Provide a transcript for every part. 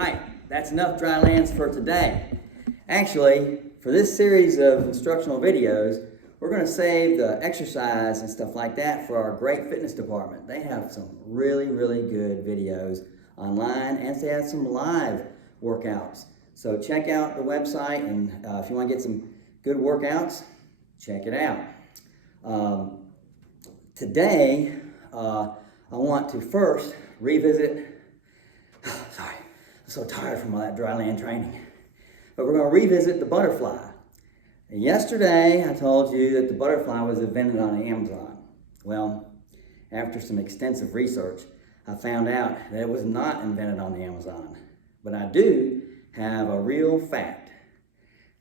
Hi, that's enough dry lands for today. Actually, for this series of instructional videos, we're going to save the exercise and stuff like that for our great fitness department. They have some really good videos online, and they have some live workouts. So check out the website, and if you want to get some good workouts, check it out. Today, I want to first revisit, sorry, I'm so tired from all that dry land training, but we're going to revisit the butterfly. And yesterday, I told you that the butterfly was invented on the Amazon. Well, after some extensive research, I found out that it was not invented on the Amazon. But I do have a real fact.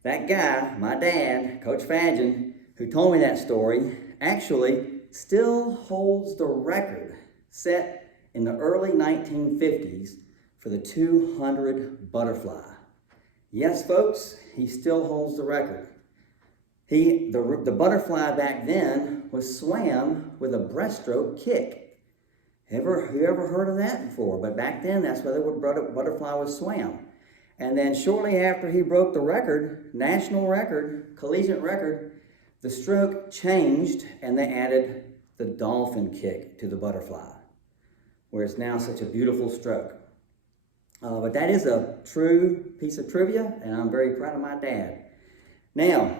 That guy, my dad, Coach Fadgen, who told me that story, actually still holds the record set in the early 1950s for the 200 butterfly. Yes, folks, he still holds the record. The butterfly back then was swam with a breaststroke kick. You ever heard of that before? But back then, that's where the butterfly was swam. And then shortly after he broke the record, national record, collegiate record, the stroke changed and they added the dolphin kick to the butterfly, where it's now such a beautiful stroke. But that is a true piece of trivia, and I'm very proud of my dad. Now,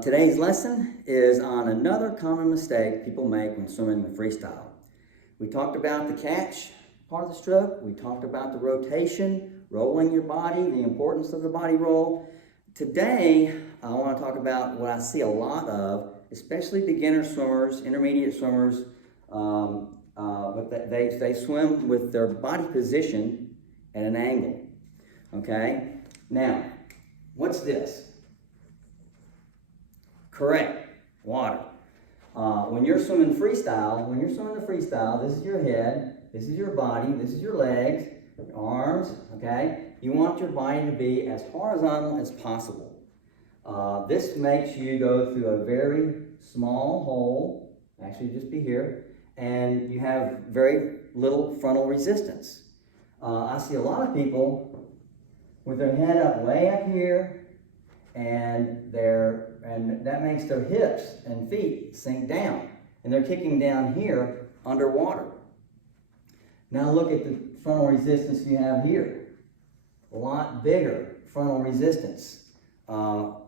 today's lesson is on another common mistake people make when swimming in freestyle. We talked about the catch part of the stroke. We talked about the rotation, rolling your body, the importance of the body roll. Today, I want to talk about what I see a lot of, especially beginner swimmers, intermediate swimmers, but they swim with their body position at an angle, okay? Now, what's this? Correct, water. When you're swimming freestyle, this is your head, this is your body, this is your legs, your arms, okay? You want your body to be as horizontal as possible. This makes you go through a very small hole, actually just be here, and you have very little frontal resistance. I see a lot of people with their head up way up here, and that makes their hips and feet sink down, and they're kicking down here underwater. Now look at the frontal resistance you have here. A lot bigger frontal resistance.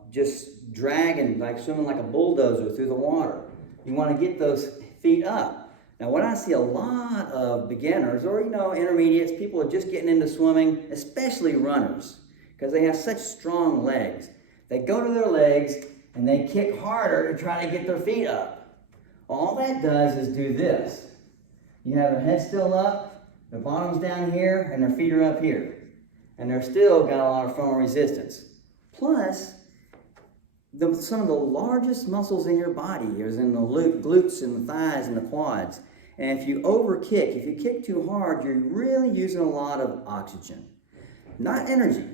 Just dragging, like swimming like a bulldozer through the water. You want to get those feet up. Now what I see a lot of beginners, or intermediates, people are just getting into swimming, especially runners, because they have such strong legs. They go to their legs and they kick harder to try to get their feet up. All that does is do this. You have their head still up, their bottom's down here, and their feet are up here. And they're still got a lot of frontal resistance. Plus, some of the largest muscles in your body is in the glutes and the thighs and the quads. And if you overkick, if you kick too hard, you're really using a lot of oxygen. Not energy.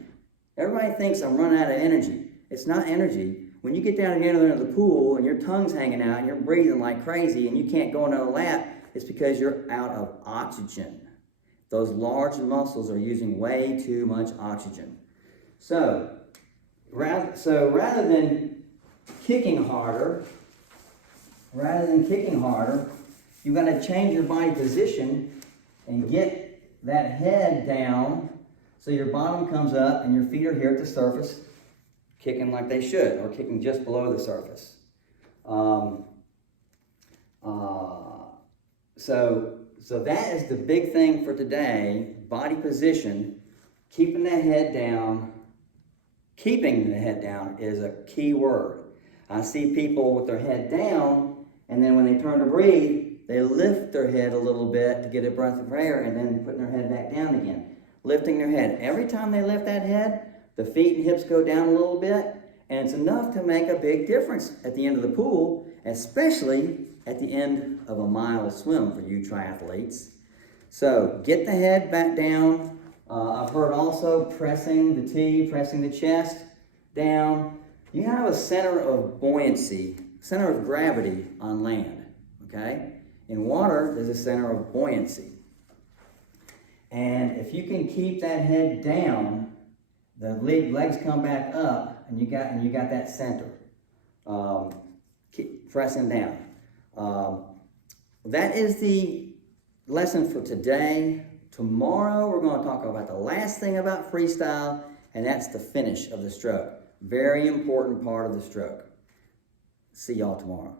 Everybody thinks I'm running out of energy. It's not energy. When you get down to the end of the pool and your tongue's hanging out and you're breathing like crazy and you can't go another lap, it's because you're out of oxygen. Those large muscles are using way too much oxygen. So rather than kicking harder, you've got to change your body position and get that head down so your bottom comes up and your feet are here at the surface, kicking like they should, or kicking just below the surface. So that is the big thing for today, body position, keeping that head down. Keeping the head down is a key word. I see people with their head down, and then when they turn to breathe, they lift their head a little bit to get a breath of air, and then putting their head back down again. Lifting their head. Every time they lift that head, the feet and hips go down a little bit, and it's enough to make a big difference at the end of the pool, especially at the end of a mile swim for you triathletes. So get the head back down. I've heard also pressing the T, pressing the chest down. You have a center of buoyancy, center of gravity on land, okay? In water, there's a center of buoyancy. And if you can keep that head down, the legs come back up, and you got that center. Keep pressing down. That is the lesson for today. Tomorrow we're going to talk about the last thing about freestyle, and that's the finish of the stroke. Very important part of the stroke. See y'all tomorrow.